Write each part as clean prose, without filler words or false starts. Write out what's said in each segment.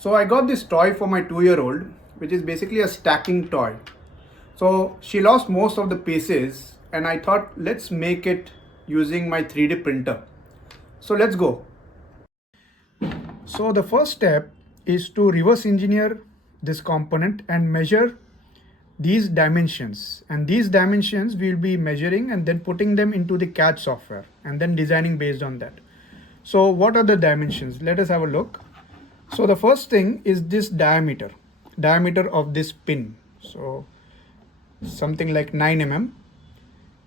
So I got this toy for my 2-year-old, which is basically a stacking toy. So she lost most of the pieces and I thought let's make it using my 3D printer. So let's go. So the first step is to reverse engineer this component and measure these dimensions, and these dimensions we'll be measuring and then putting them into the CAD software and then designing based on that. So what are the dimensions? Let us have a look. So the first thing is this diameter of this pin. So something like 9 mm.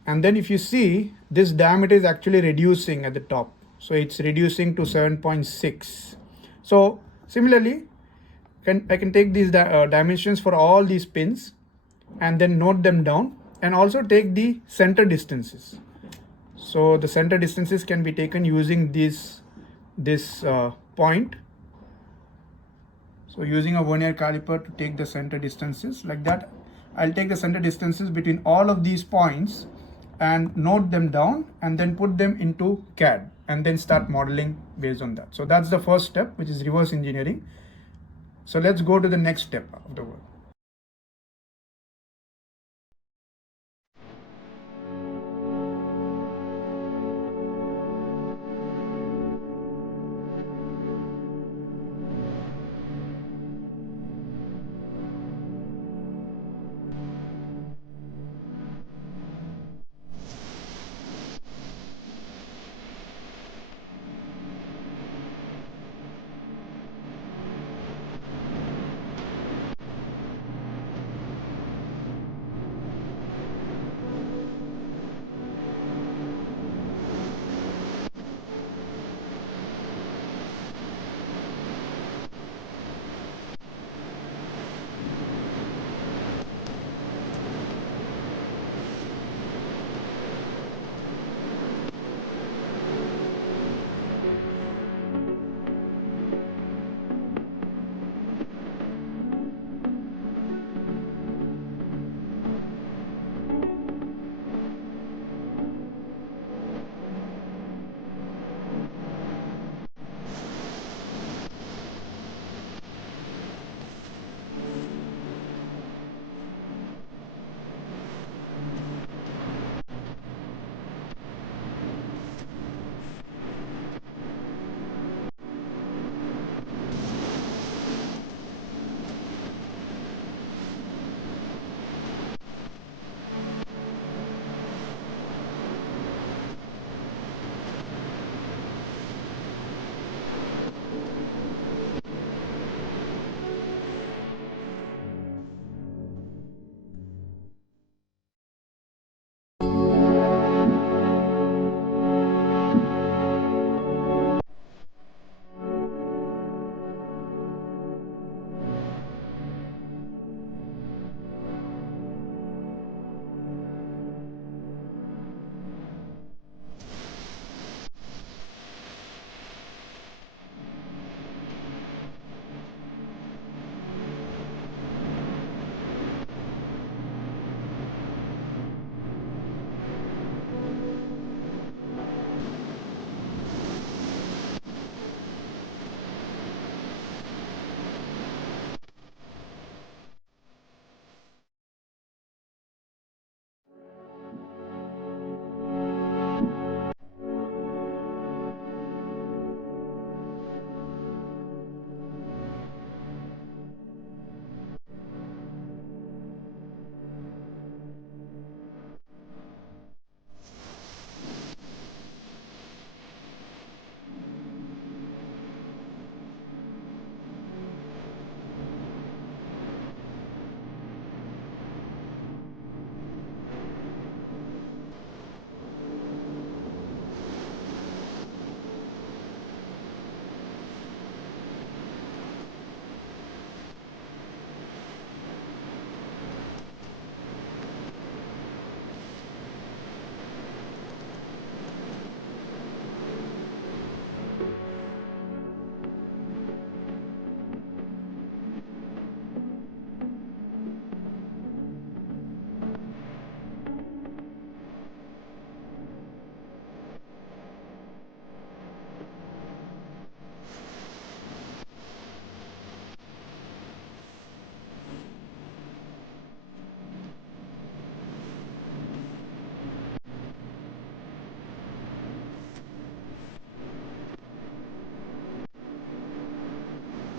And then if you see, this diameter is actually reducing at the top. So it's reducing to 7.6. So similarly, I can take these dimensions for all these pins and then note them down, and also take the center distances. So the center distances can be taken using this point. So using a vernier caliper to take the center distances like that, I'll take the center distances between all of these points and note them down and then put them into CAD and then start modeling based on that. So that's the first step, which is reverse engineering. So let's go to the next step of the work.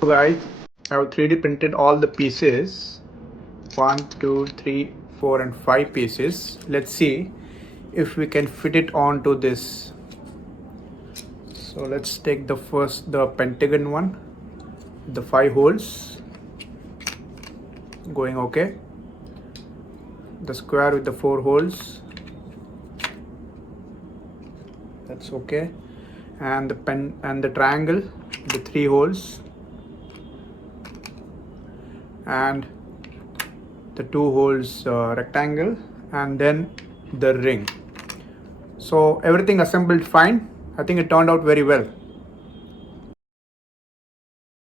So guys, I have 3D printed all the pieces, 1, 2, 3, 4 and 5 pieces. Let's see if we can fit it onto this. So let's take the pentagon one, the 5 holes, going okay. The square with the 4 holes, that's okay. And the triangle, the 3 holes, and the 2 holes rectangle, and then the ring. So everything assembled fine. I think it turned out very well.